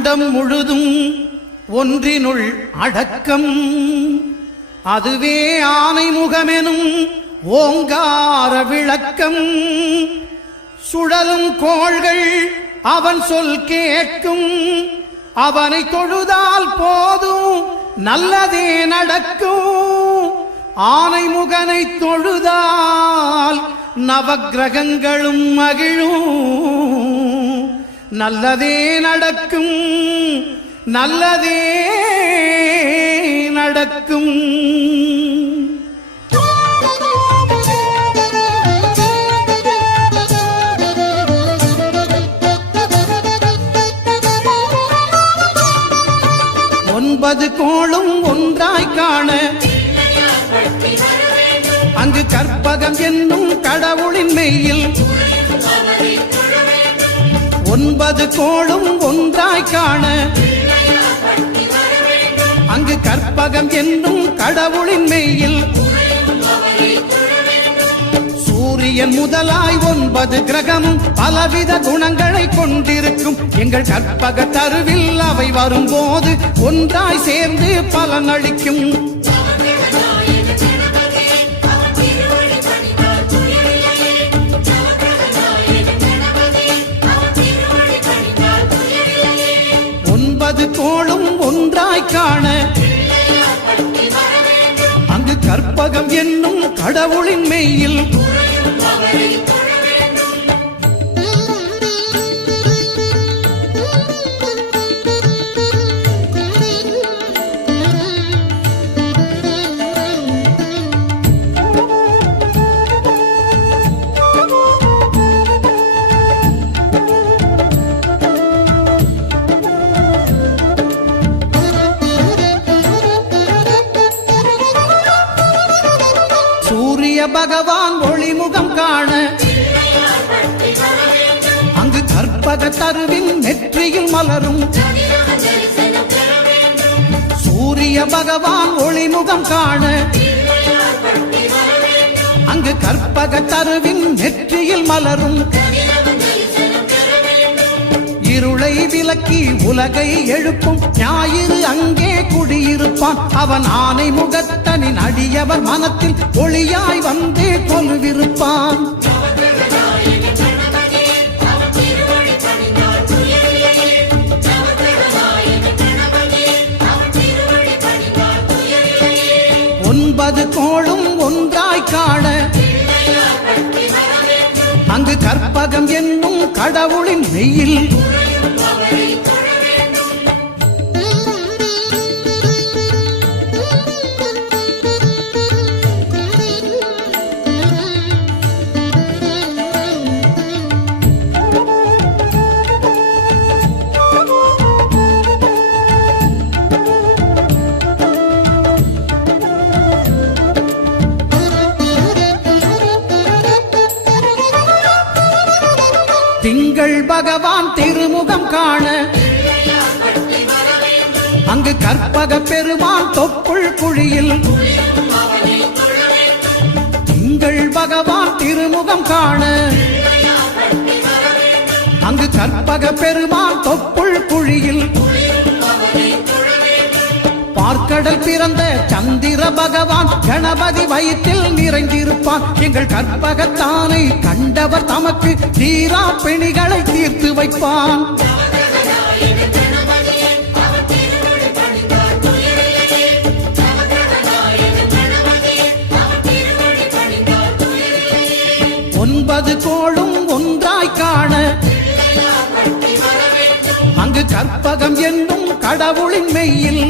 அண்டம் முழுதும் ஒன்றினுள் அடக்கம். அதுவே ஆனை முகமெனும் ஓங்கார விளக்கம். சுழலும் கோள்கள் அவன் சொல் கேட்கும். அவனை தொழுதால் போதும் நல்லதே நடக்கும். ஆனை முகனை தொழுதால் நவக்கிரகங்களும் மகிழும். நல்லதே நடக்கும், நல்லதே நடக்கும். ஒன்பது கோளும் ஒன்றாய் காண அங்கு கற்பகம் என்னும் கடவுளின் மெய்யில். ஒன்பது கோளும் ஒன்றாய் காண அங்கு கற்பகம் என்னும் கடவுளின் மெய்யில். சூரியன் முதலாய் 9 கிரகமும் பலவித குணங்களை கொண்டிருக்கும். எங்கள் கற்பக தருவில் அவை வரும்போது ஒன்றாய் சேர்ந்து பலனளிக்கும். கோளும் ஒன்றாய் காண அங்கு கற்பகம் என்னும் கடவுளின் மெய்யில். பகவான் ஒளிமுகம் காண அங்கு கற்பக தருவின் நெற்றியில் மலரும். சூரிய பகவான் ஒளிமுகம் காண அங்கு கற்பக தருவின் நெற்றியில் மலரும். இருளை விலக்கி உலகை எழுப்பும் ஞாயிறு அங்கே குடியிருப்பான். அவன் ஆனை முகத்தனின் அடியவர் மனத்தில் ஒளியாய் வந்து கொலுவிருப்பான். ஒன்பது கோளும் ஒன்றாய் காண அங்கு கற்பகம் என்னும் கடவுளின் மெய்யில். திங்கள் பகவான் திருமுகம் காண அங்கு கற்பக பெருமான் தொப்புள் குழியில். திங்கள் பகவான் திருமுகம் காண அங்கு கற்பக பெருமான் தொப்புள் குழியில். பார்க்கடல் பிறந்த சந்திர பகவான் கணபதி வயிற்றில் நிறைந்திருப்பான். எங்கள் கற்பகத்தானை கண்டவர் தமக்கு தீரா பிணிகளை தீர்த்து வைப்பான். ஒன்பது கோளும் ஒன்றாய் காண அங்கு கற்பகம் என்னும் கடவுளின் மெய்யில்.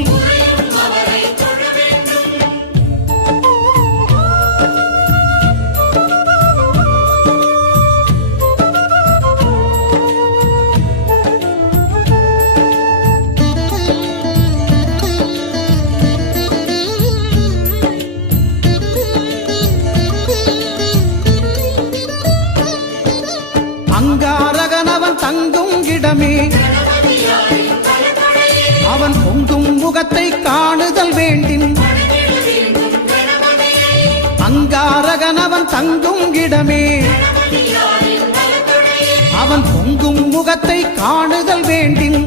அங்காரகனவன் தங்கும் இடமே அவன் பொங்கும் முகத்தை காணுதல் வேண்டின். அங்காரகனவன் தங்கும் இடமே அவன் பொங்கும் முகத்தை காணுதல் வேண்டின்.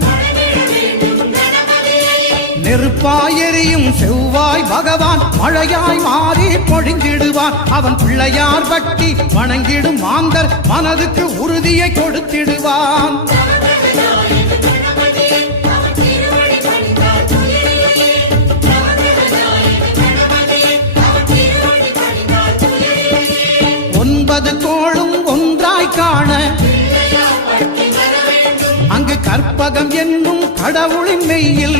நெருப்பாய் எரியும் செவ்வாய் பகவான் மழையாய் மாறி பொழிந்திடுவான். அவன் பிள்ளையார் பட்டி வணங்கிடும் மாந்தர் மனதுக்கு உறுதியை கொடுத்திடுவான். ஒன்பது கோளும் ஒன்றாய் காண அங்கு கற்பகம் என்னும் கடவுளின் மெய்யில்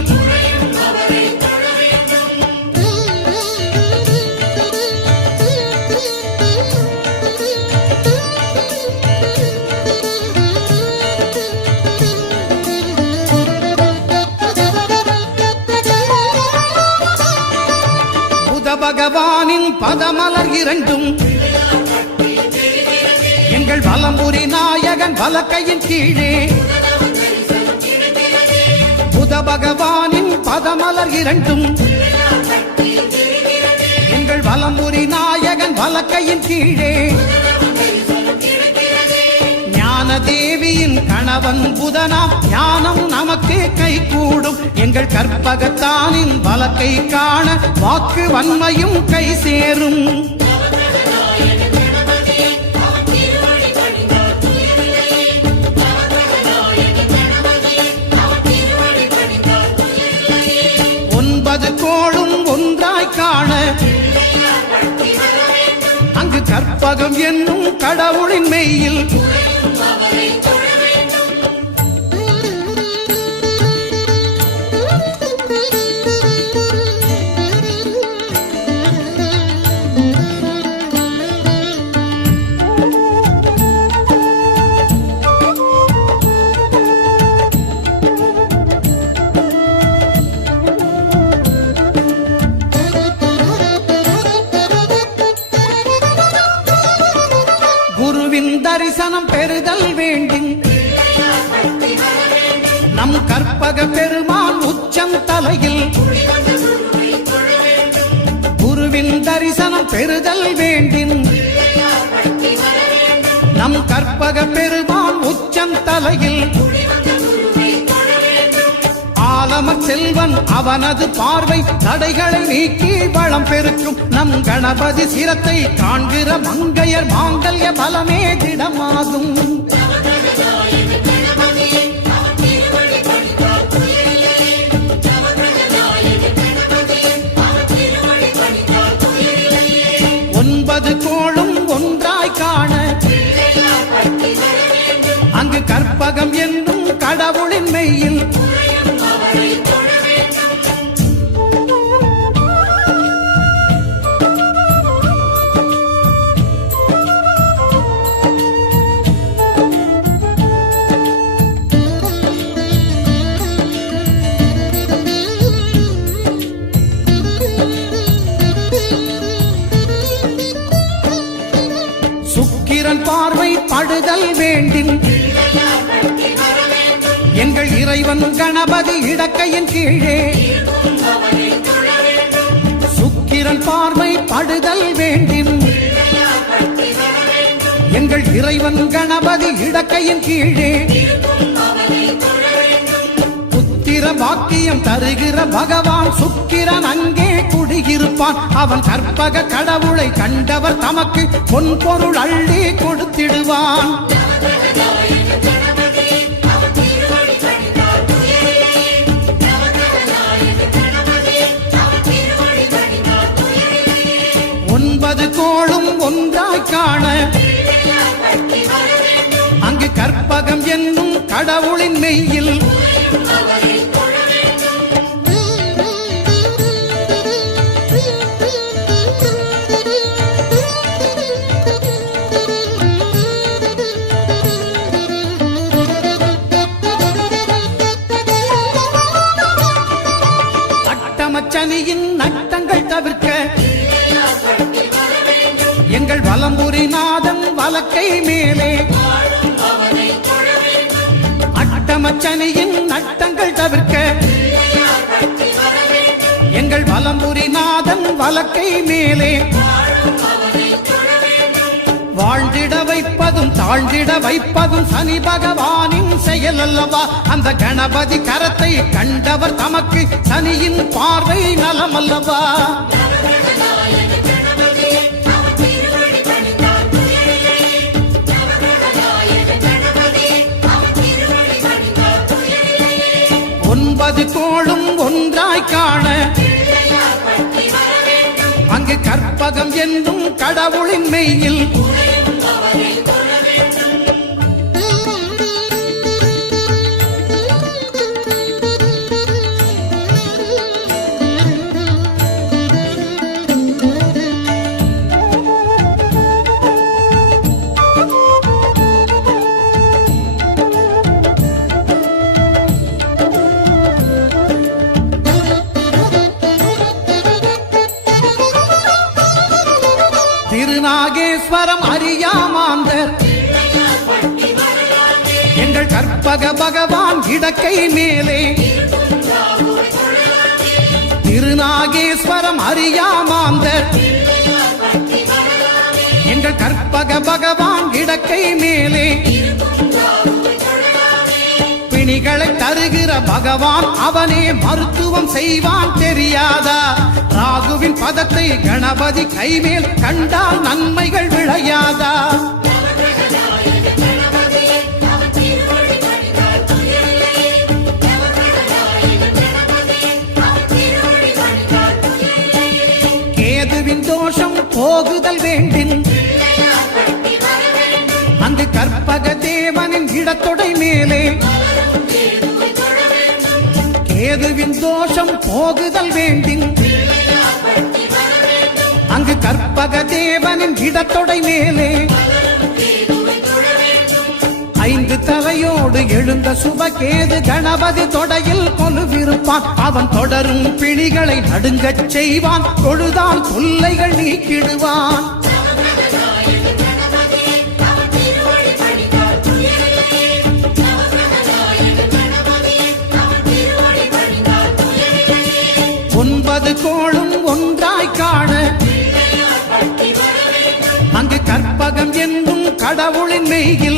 புத பகவானின் பதமலர் இரண்டும் எங்கள் வலம்புரி நாயகன் வலக்கையின் கீழே. புத பகவானின் பதமலர் இரண்டும் எங்கள் வலம்புரி நாயகன் வலக்கையின் கீழே. ஞான தேவியின் கணவன் புதனாம் ஞானம் நமக்கு கை கூடும். எங்கள் கற்பகத்தானின் வலக்கை காண வாக்கு வன்மையும் கை சேரும். ஒன்பது கோளும் ஒன்றாய் காண அங்கு கற்பகம் என்னும் கடவுளின் மெய்யில் தரிசனம் பெறுதல் வேண்டும். நம் கற்பக பெருமான் உச்சம் தலையில் குருவின் தரிசனம் பெறுதல் வேண்டும். நம் கற்பக பெருமான் உச்சம் தலையில் ஆலமர் செல்வன் அவனது பார்வை தடைகளை நீக்கி வளம் பெருக்கும். நம் கணபதி சிரத்தை காண்கிற மங்கையர் மாங்கல்ய பலமே திடமாகும். ஒன்பது கோளும் ஒன்றாய் காண அங்கு கற்பகம் என்னும் கடவுளின் மெய்யில் சுக்கிரன் பார்வை படுதல் வேண்டும். எங்கள் இறைவன் கணபதி இடக்கையின் கீழே சுக்கிரன் பார்வை படுதல் வேண்டும். எங்கள் இறைவன் கணபதி இடக்கையின் கீழே புத்திர பாக்கியம் தருகிற பகவான் சுக்கிரன் அங்கே குடியிருப்பான். அவன் கற்பக கடவுளை கண்டவர் தமக்கு பொன்பொருள் அள்ளி கொடுத்திடுவான். ஒன்பது கோளும் ஒன்றாய் காண அங்கு கற்பகம் என்னும் கடவுளின் மெய்யில் அட்டமச்சனியின் நட்டங்கள் தவிர்க்க எங்கள் வலம்புரி நாதன் வலக்கை மேலே அட்டமச்சனியின் நட்டங்கள் தவிர்க்க எங்கள் வலம்புரி நாதன் வலக்கை மேலே வாழ்ந்திட வைப்பதும் தாழ்ந்திட வைப்பதும் சனி பகவானின் செயல் அல்லவா அந்த கணபதி கரத்தை கண்டவர் தமக்கு சனியின் பார்வை நலமல்லவா ஒன்பது கோளும் ஒன்றாய் காண அங்கு கற்பகம் என்னும் கடவுளின் மெய்யில் திருநாகேஸ்வரம் அறியாமாந்தர் எங்கள் கற்பக பகவான் இடக்கை மேலே திருநாகேஸ்வரம் அறியாமாந்தர் எங்கள் கற்பக பகவான் இடக்கை மேலே பிணிகளை தருகிற பகவான் அவனே மருத்துவம் செய்வான் தெரியாதா ராகுவின் பதத்தை கணபதி கைமேல் கண்டால் நன்மைகள் விளையாதா கேதுவின் தோஷம் போகுதல் வேண்டின் அங்கு கற்பக தேவனின் இடத்தொடை மேலே கேதுவின் தோஷம் போகுதல் வேண்டின் அங்கு கற்பக தேவனின் இடத்தொடை மேலே ஐந்து தலையோடு எழுந்த சுபகேது கணபதி தொடையில் கொலுவிருப்பான் அவன் தொடரும் பிணிகளை நடுங்கச் செய்வான் தொழுதால் தொல்லைகள் நீக்கிடுவான் ஒன்பது கோளும் ஒன்றாய் காண அங்கு கற்பகம் என்னும் கடவுளின் மெய்யில்